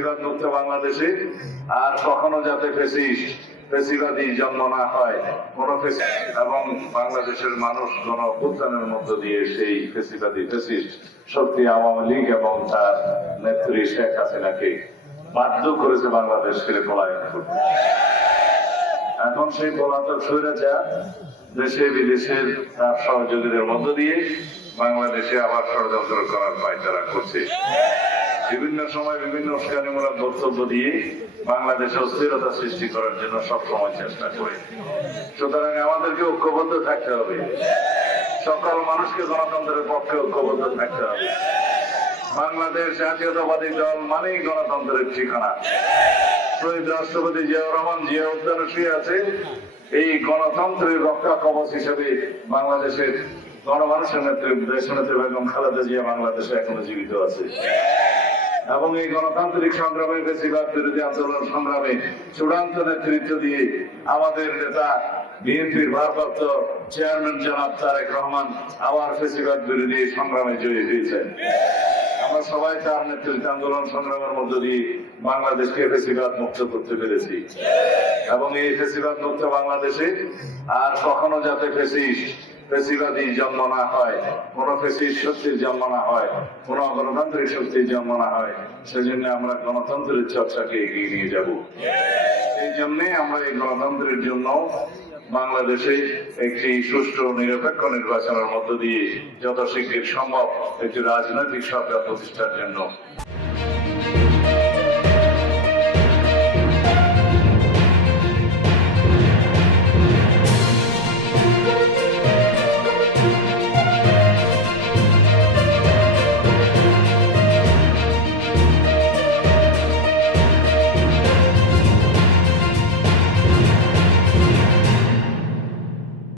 ফেসিবাদ মুক্ত বাংলাদেশে আর কখনো যাতে ফেসিবাদী জন্ম না হয় কোন এবং বাংলাদেশের মানুষ গণ অভ্যুত্থানের মধ্য দিয়ে সেই ফেসিবাদী ফেসিস্ট শক্তি আওয়ামী লীগ এবং তার নেত্রী শেখ হাসিনাকে বাধ্য করেছে বাংলাদেশ ছেড়ে পলায়ন করতে। এখন সেই পলাতক স্বৈরাচার দেশে বিদেশের তার সহযোগীদের মধ্য দিয়ে বাংলাদেশে আবার ষড়যন্ত্র করার পায়তারা করছে। বিভিন্ন সময় বিভিন্ন উস্কানিমূলক বক্তব্য দিয়ে বাংলাদেশে অস্থিরতা সৃষ্টি করার জন্য সবসময় চেষ্টা করে। সুতরাং আমাদেরকে ঐক্যবদ্ধ থাকতে হবে, সকল মানুষকে গণতন্ত্রের পক্ষে ঐক্যবদ্ধ থাকতে হবে। বাংলাদেশ জাতীয়তাবাদী দল মানেই গণতন্ত্রের ঠিকানা। শহীদ রাষ্ট্রপতি জিয়াউর রহমান জিয়া উদ্যানে শুয়ে আছে, এই গণতন্ত্রের রক্ষা কবচ হিসেবে বাংলাদেশের গণমানুষের নেত্রী দেশনেত্রী বেগম খালেদা জিয়া বাংলাদেশে এখনো জীবিত আছে এবং এই গণতান্ত্রিক সংগ্রামে ফেসিবাদ বিরোধী আন্দোলন সংগ্রামে চূড়ান্ত নেতৃত্ব দিয়ে আমাদের নেতা বিএনপির ভারপ্রাপ্ত চেয়ারম্যান জনাব তারেক রহমান আবার ফেসিবাদ বিরোধী সংগ্রামে জয়ী হয়েছেন। আমরা সবাই তার নেতৃত্বে আন্দোলন সংগ্রামের মধ্য দিয়ে বাংলাদেশকে ফেসিবাদ মুক্ত করতে পেরেছি এবং এই ফেসিবাদ মুক্ত বাংলাদেশে আর কখনো যাতে ফেসিবাদী জন্ম না হয়, কোন ফেসিস্ট শক্তির জন্ম না হয়, কোন গণতান্ত্রিক শক্তির জন্ম না হয়, সেজন্য আমরা গণতন্ত্রের চর্চাকে এগিয়ে নিয়ে যাব। এই জন্যে আমরা এই গণতন্ত্রের জন্য বাংলাদেশে একটি সুষ্ঠু নিরপেক্ষ নির্বাচনের মধ্য দিয়ে যত শীঘ্র সম্ভব একটি রাজনৈতিক সরকার প্রতিষ্ঠার জন্য